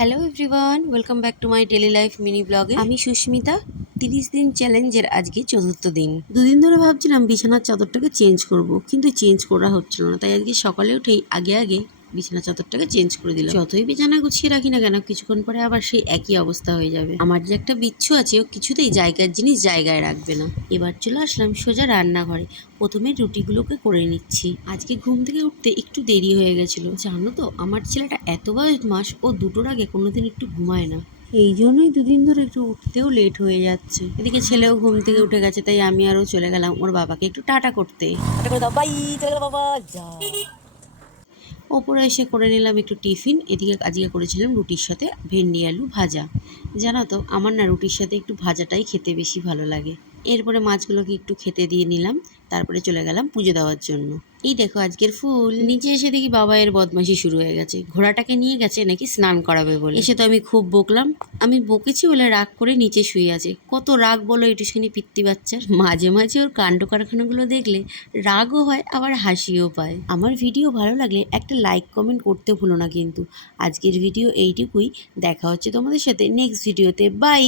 Hello everyone, welcome back to my daily life mini ব্লগে। আমি সুস্মিতা। 30 দিন চ্যালেঞ্জের আজকে চতুর্থ দিন। দুদিন ধরে ভাবছিলাম বিছানার চাদরটাকে চেঞ্জ করব, কিন্তু চেঞ্জ করা হচ্ছিল না। তাই আজকে সকালে উঠেই আগে বিছানা চাদরটাকে চেঞ্জ করে দিলাম। যতই বিছানা গুছিয়ে রাখি না কেন, কিছুক্ষণ পরে আবার সেই একই অবস্থা হয়ে যাবে। আমার যে একটা বিচ্ছু আছে, ও কিছুতেই জায়গার জিনিস জায়গায় রাখবে না। এবার চলে আসলাম সোজা রান্নাঘরে। প্রথমে রুটিগুলোকে করে নিচ্ছি। আজকে ঘুম থেকে উঠতে একটু দেরি হয়ে গেছিল। জানো তো, আমার ছেলেটা এত বদমাস, ও দুটোর আগে কোনোদিন একটু ঘুমায় না। এই জন্যই দুদিন ধরে একটু উঠতেও লেট হয়ে যাচ্ছে। এদিকে ছেলেও ঘুম থেকে উঠে গেছে, তাই আমি আরও চলে গেলাম ওর বাবাকে একটু টাটা করতে। টাটা করে দাও, বাই, চলে গেল বাবা, যা। ওপরে এসে করে নিলাম একটু টিফিন। এদিকে আজকে করেছিলাম রুটির সাথে ভেন্ডি আলু ভাজা। জানো তো, আমার না রুটির সাথে একটু ভাজাটাই খেতে বেশি ভালো লাগে। এরপরে মাছগুলোকে একটু খেতে দিয়ে নিলাম, তারপরে চলে গেলাম পুজো দেওয়ার জন্য। এই দেখো আজকের ফুল। নিচে এসে দেখি বাবা এর বদমাশি শুরু হয়ে গেছে। ঘোড়াটাকে নিয়ে গেছে নাকি স্নান করাবে বলে। এসে তো আমি খুব বকলাম। আমি বকেছি বলে রাগ করে নিচে শুয়ে আছে। কত রাগ বলো এটুখানি পিত্তি বাচ্চার। মাঝে মাঝে ওর কাণ্ড কারখানাগুলো দেখলে রাগও হয়, আবার হাসিও পায়। আমার ভিডিও ভালো লাগলে একটা লাইক কমেন্ট করতে ভুলো না কিন্তু। আজকের ভিডিও এইটুকুই। দেখা হচ্ছে তোমাদের সাথে নেক্সট ভিডিওতে। বাই।